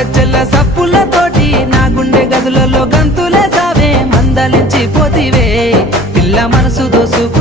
గజ్జల సప్పులతోటి నా గుండె గదులలో గంతులే సావే మందలించి పోతివే పిల్ల మనసు దోసుకు